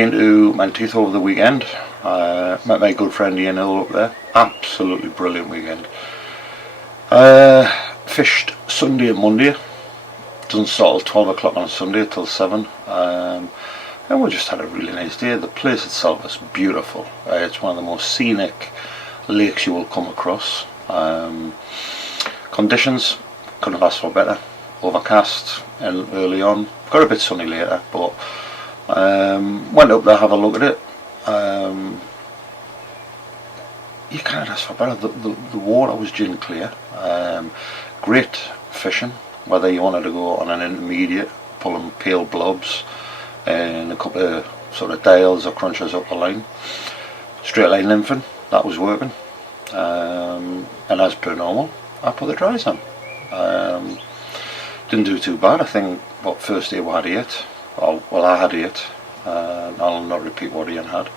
been to Menteith over the weekend. Met my good friend Ian Hill up there. Absolutely brilliant weekend. Fished Sunday and Monday. Doesn't start till 12 o'clock on Sunday till 7. And we just had a really nice day. The place itself is beautiful. It's one of the most scenic lakes you will come across. Conditions couldn't have asked for better. Overcast and early on. Got a bit sunny later, but went up there, have a look at it. You can't ask for better. The water was gin clear. Great fishing, whether you wanted to go on an intermediate, pulling pale blobs and a couple of sort of dials or crunchers up the line. Straight line nymphing, that was working. And as per normal, I put the dries on. Didn't do too bad. I think first day we had 8. Well, I had 8. I'll not repeat what Ian had.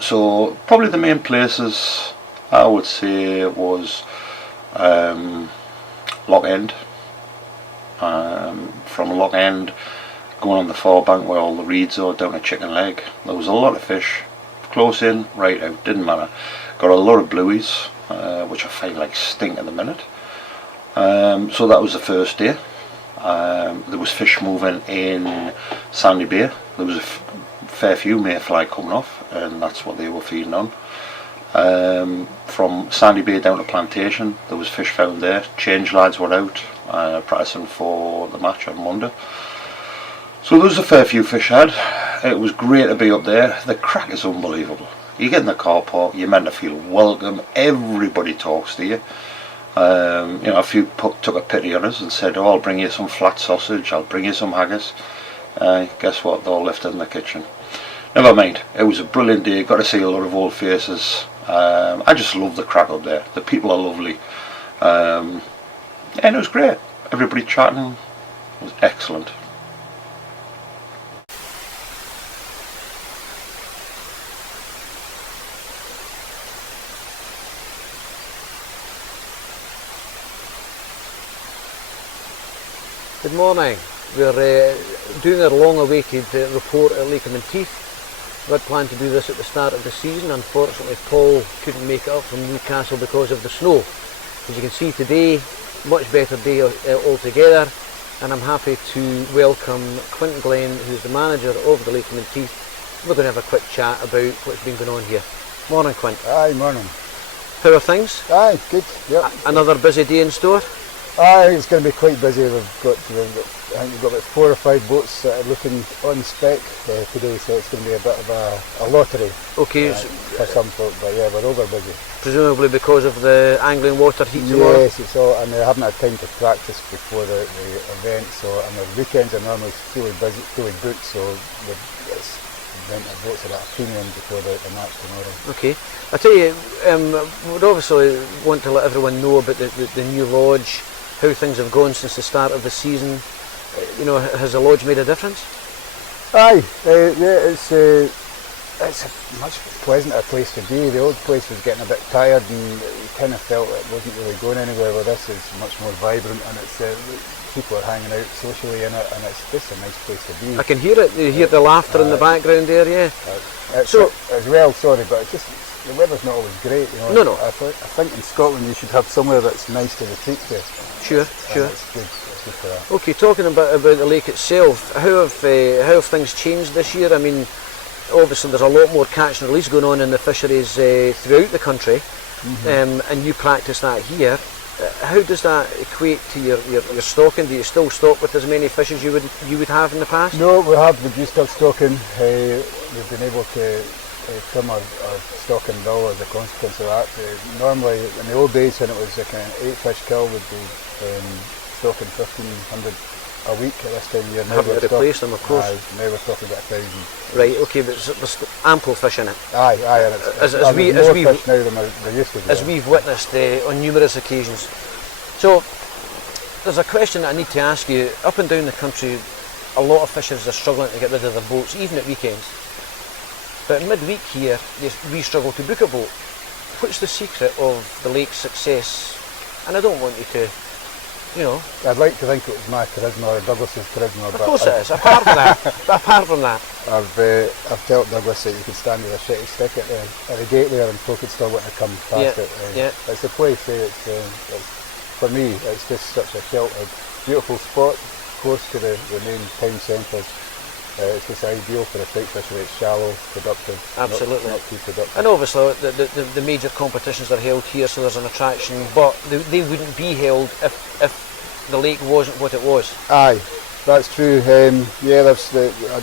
So probably the main places I would say was Loch End. From Loch End, going on the far bank where all the reeds are, down to Chicken Leg. There was a lot of fish, close in, right out, didn't matter. Got a lot of blueies, which I find like stink at the minute. So that was the first day. There was fish moving in Sandy Bay. There was a fair few mayfly coming off, and that's what they were feeding on. From Sandy Bay down to Plantation, there was fish found there. Change lads were out practicing for the match on Monday. So there was a fair few fish had. It was great to be up there. The crack is unbelievable. You get in the car park, you're meant to feel welcome. Everybody talks to you. A few took a pity on us and said, "Oh, I'll bring you some flat sausage, I'll bring you some haggis." Guess what? They're all left in the kitchen. Never mind. It was a brilliant day. Got to see a lot of old faces. I just love the crack up there. The people are lovely. And it was great. Everybody chatting was excellent. Good morning. We're doing our long-awaited report at Lake of Menteith. We had planned to do this at the start of the season. Unfortunately, Paul couldn't make it up from Newcastle because of the snow. As you can see today, much better day altogether, and I'm happy to welcome Quinton Glenn, who's the manager of the Lake of Menteith. We're going to have a quick chat about what's been going on here. Morning, Quint. Aye, morning. How are things? Aye, good. Yep. Another busy day in store? Aye, it's going to be quite busy. I think we've got about 4 or 5 boats that are looking on spec today, so it's going to be a bit of a lottery. Okay. For some folk, but yeah, we're over busy. Presumably because of the angling water heat tomorrow? Yes, it's all, and they haven't had time to practice before the event, so, and the weekends are normally fully busy, fully booked, so it's winter boats are at a premium before the match tomorrow. Okay. I tell you, we'd obviously want to let everyone know about the new lodge, how things have gone since the start of the season. Has the lodge made a difference? Aye, yeah, it's a much pleasanter place to be. The old place was getting a bit tired, and you kind of felt it wasn't really going anywhere. Where this is much more vibrant, and it's people are hanging out socially in it, and it's just a nice place to be. I can hear it. You hear the laughter in the background there, yeah. So as well, sorry, but it's just the weather's not always great. No. I think in Scotland you should have somewhere that's nice to retreat to. Sure. It's good. It's good for that. Okay, talking about the lake itself, how have things changed this year? I mean, obviously there's a lot more catch and release going on in the fisheries throughout the country, and you practice that here. How does that equate to your stocking? Do you still stock with as many fish as you would have in the past? No, we have reduced our stocking. We've been able to trim our stocking bill as a consequence of that. Normally, in the old days when it was like an 8 fish kill, we'd be stocking 1,500 a week at this time of year. Having to replace them, of course. Now we're talking about 1,000. Right, okay, but there's ample fish in it. Aye, and as more fish now than there used to be. As we've witnessed on numerous occasions. So, there's a question that I need to ask you. Up and down the country, a lot of fishers are struggling to get rid of their boats, even at weekends. But midweek here, we struggle to book a boat. What's the secret of the lake's success? And I don't want you to you know. I'd like to think it was my charisma or Douglas's charisma, Of but course it is. Apart from that, but apart from that, I've told Douglas that you could stand with a shitty stick at the gate there and folk could still want to come past it. It's a place. It's for me. It's just such a sheltered, beautiful spot, close to the main town centres. It's just ideal for a trout fishery. It's shallow, productive, absolutely. Not too productive. And obviously the major competitions are held here, so there's an attraction, but they wouldn't be held if the lake wasn't what it was. Aye, that's true. I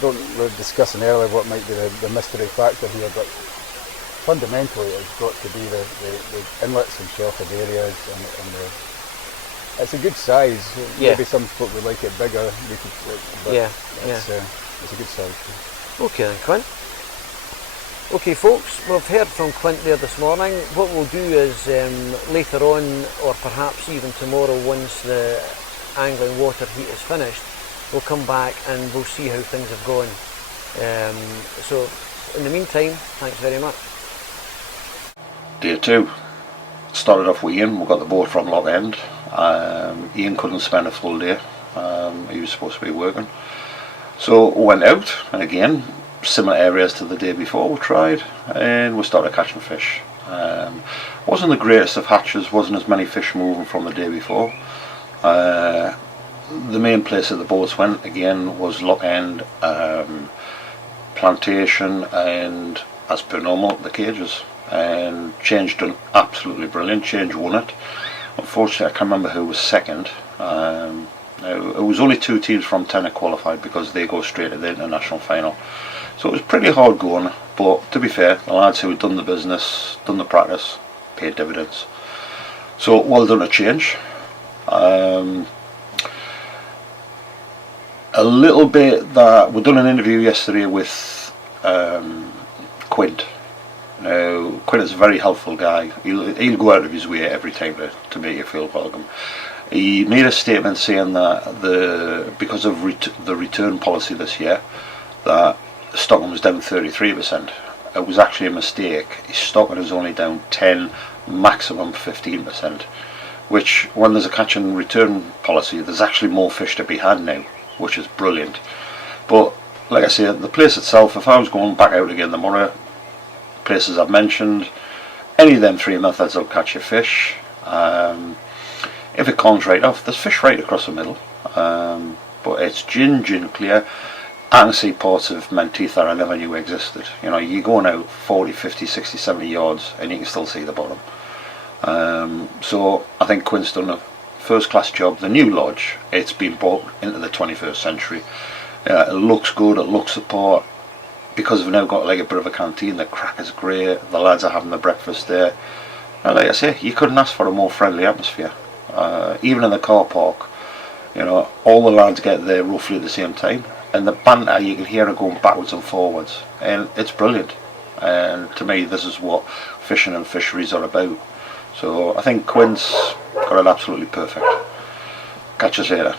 don't. We were discussing earlier what might be the mystery factor here, but fundamentally it's got to be the inlets and sheltered areas and it's a good size. Yeah. Maybe some folk would like it bigger. It's a good size. Okay then, Quint. Okay folks, we've heard from Quint there this morning. What we'll do is later on, or perhaps even tomorrow, once the angling water heat is finished, we'll come back and we'll see how things have gone. So in the meantime, thanks very much. Day 2. Started off with Ian. We got the boat from Loch End. Ian couldn't spend a full day. He was supposed to be working. So we went out, and again, similar areas to the day before we tried, and we started catching fish. Wasn't the greatest of hatches, wasn't as many fish moving from the day before. The main place that the boats went again was Loch End, Plantation, and as per normal, the cages. And Change done absolutely brilliant. Change won it. Unfortunately, I can't remember who was second. It was only 2 teams from Tenner qualified because they go straight to the international final. So it was pretty hard going, but to be fair, the lads who had done the business, done the practice, paid dividends. So well done to Change. A little bit that we've done an interview yesterday with Quint. Now, Quint is a very helpful guy. He'll go out of his way every time to make you feel welcome. He made a statement saying that because of the return policy this year, that stocking was down 33%. It was actually a mistake. His stocking is only down 10, maximum 15%. Which, when there's a catch and return policy, there's actually more fish to be had now, which is brilliant. But like I say, the place itself, if I was going back out again tomorrow, places I've mentioned, any of them 3 methods will catch your fish. If it comes right off, there's fish right across the middle, but it's gin clear. I can see parts of Menteith that I never knew existed. You know, you're going out 40, 50, 60, 70 yards and you can still see the bottom. So I think Quint's done a first class job. The new lodge, it's been brought into the 21st century. It looks good, it looks the part. Because we've now got like a bit of a canteen, the crack is great, the lads are having the breakfast there. And like I say, you couldn't ask for a more friendly atmosphere. Even in the car park, you know, all the lads get there roughly at the same time, and the banter, you can hear it going backwards and forwards, and it's brilliant. And to me, this is what fishing and fisheries are about. So I think Quint's got it absolutely perfect. Catch us later.